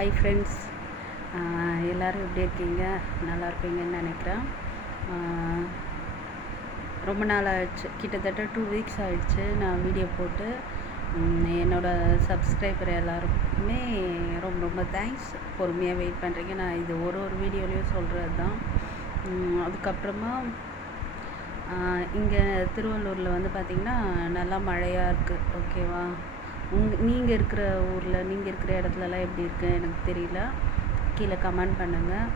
Hi friends, எல்லோரும் எப்படி இருக்கீங்க? நல்லா இருப்பீங்கன்னு நினைக்கிறேன். ரொம்ப நாள் ஆயிடுச்சு, கிட்டத்தட்ட 2 வீக்ஸ் ஆகிடுச்சு நான் வீடியோ போட்டு. என்னோடய சப்ஸ்கிரைபர் எல்லாருக்குமே ரொம்ப ரொம்ப தேங்க்ஸ். பொறுமையாக வெயிட் பண்ணுறீங்க. நான் இது ஒரு வீடியோலையும் சொல்கிறது தான். அதுக்கப்புறமா இங்கே திருவள்ளூரில் வந்து பார்த்திங்கன்னா நல்லா மழையாக இருக்குது. ஓகேவா? நீங்கள் இருக்கிற ஊரில், நீங்கள் இருக்கிற இடத்துலலாம் எப்படி இருக்குது எனக்கு தெரியல. கீழே கமெண்ட் பண்ணுங்கள்.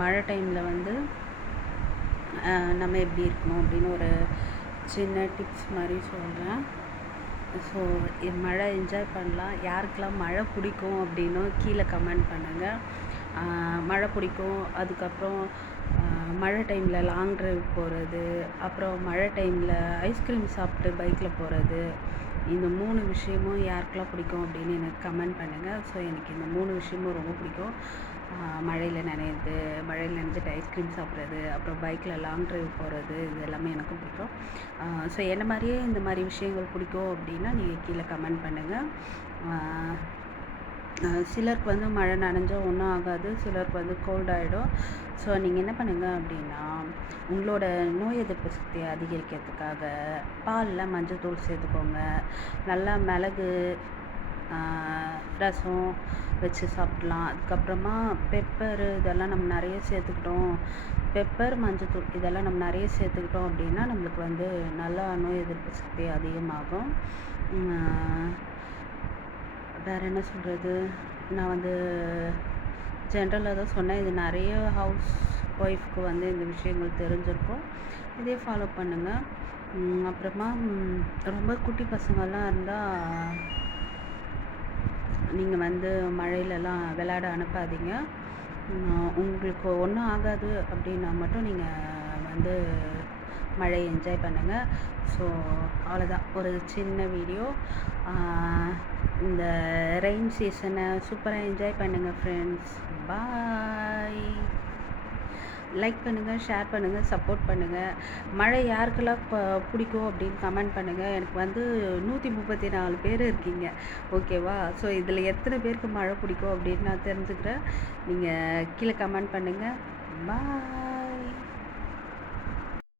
மழை டைமில் வந்து நம்ம எப்படி இருக்கணும் அப்படின்னு ஒரு சின்ன டிப்ஸ் மாதிரி சொல்கிறேன். ஸோ மழை என்ஜாய் பண்ணலாம். யாருக்கெல்லாம் மழை பிடிக்கும் அப்படின்னும் கீழே கமெண்ட் பண்ணுங்கள். மழை பிடிக்கும். அதுக்கப்புறம் மழை டைமில் லாங் ட்ரைவ் போகிறது, அப்புறம் மழை டைமில் ஐஸ்கிரீம் சாப்பிட்டு பைக்கில் போகிறது, இந்த 3 விஷயமும் யாருக்கெல்லாம் பிடிக்கும் அப்படின்னு எனக்கு கமெண்ட் பண்ணுங்கள். ஸோ எனக்கு இந்த 3 விஷயமும் ரொம்ப பிடிக்கும். மழையில் நனையிறது, மழையில் நனைஞ்சிட்டு ஐஸ்கிரீம் சாப்பிட்றது, அப்புறம் பைக்கில் லாங் ட்ரைவ் போகிறது, இது எல்லாமே எனக்கு பிடிக்கும். ஸோ என்ன மாதிரியே இந்த மாதிரி விஷயங்கள் பிடிக்கும் அப்படின்னா நீங்கள் கீழே கமெண்ட் பண்ணுங்கள். சிலருக்கு வந்து மழை நனைஞ்சால் ஒன்றும் ஆகாது, சிலருக்கு வந்து கோல்ட் ஆகிடும். ஸோ நீங்கள் என்ன பண்ணுங்கள் அப்படின்னா, உங்களோட நோய் எதிர்ப்பு சக்தியை அதிகரிக்கிறதுக்காக பாலில் மஞ்சத்தூள் சேர்த்துக்கோங்க. நல்லா மிளகு ரசம் வச்சு சாப்பிட்லாம். அதுக்கப்புறமா பெப்பரு இதெல்லாம் நம்ம நிறைய சேர்த்துக்கிட்டோம். பெப்பர், மஞ்சத்தூள் இதெல்லாம் நம்ம நிறைய சேர்த்துக்கிட்டோம் அப்படின்னா நம்மளுக்கு வந்து நல்லா நோய் எதிர்ப்பு சக்தி அதிகமாகும். வேறு என்ன சொல்கிறது, நான் வந்து ஜென்ரலாக தான் சொன்னேன். இது நிறைய ஹவுஸ் ஒய்ஃப்க்கு வந்து இந்த விஷயங்கள் தெரிஞ்சிருக்கும். இதே ஃபாலோ பண்ணுங்கள். அப்புறமா ரொம்ப குட்டி பசங்கள்லாம் இருந்தால் நீங்கள் வந்து மழையிலலாம் விளையாட அனுப்பாதீங்க. உங்களுக்கு ஒன்றும் ஆகாது அப்படின்னா மட்டும் நீங்கள் வந்து மழையை என்ஜாய் பண்ணுங்கள். ஸோ அவ்வளோதான், ஒரு சின்ன வீடியோ. இந்த ரெயின் சீசனை சூப்பராக என்ஜாய் பண்ணுங்கள் ஃப்ரெண்ட்ஸ். பாய். லைக் பண்ணுங்கள், ஷேர் பண்ணுங்கள், சப்போர்ட் பண்ணுங்கள். மழை யாருக்கெல்லாம் பிடிக்கும் அப்படின்னு கமெண்ட் பண்ணுங்கள். எனக்கு வந்து 134 பேர் இருக்கீங்க. ஓகேவா? ஸோ இதில் எத்தனை பேருக்கு மழை பிடிக்கும் அப்படின்னு நான் தெரிஞ்சுக்கிறேன். நீங்கள் கீழே கமெண்ட் பண்ணுங்கள். பாய்.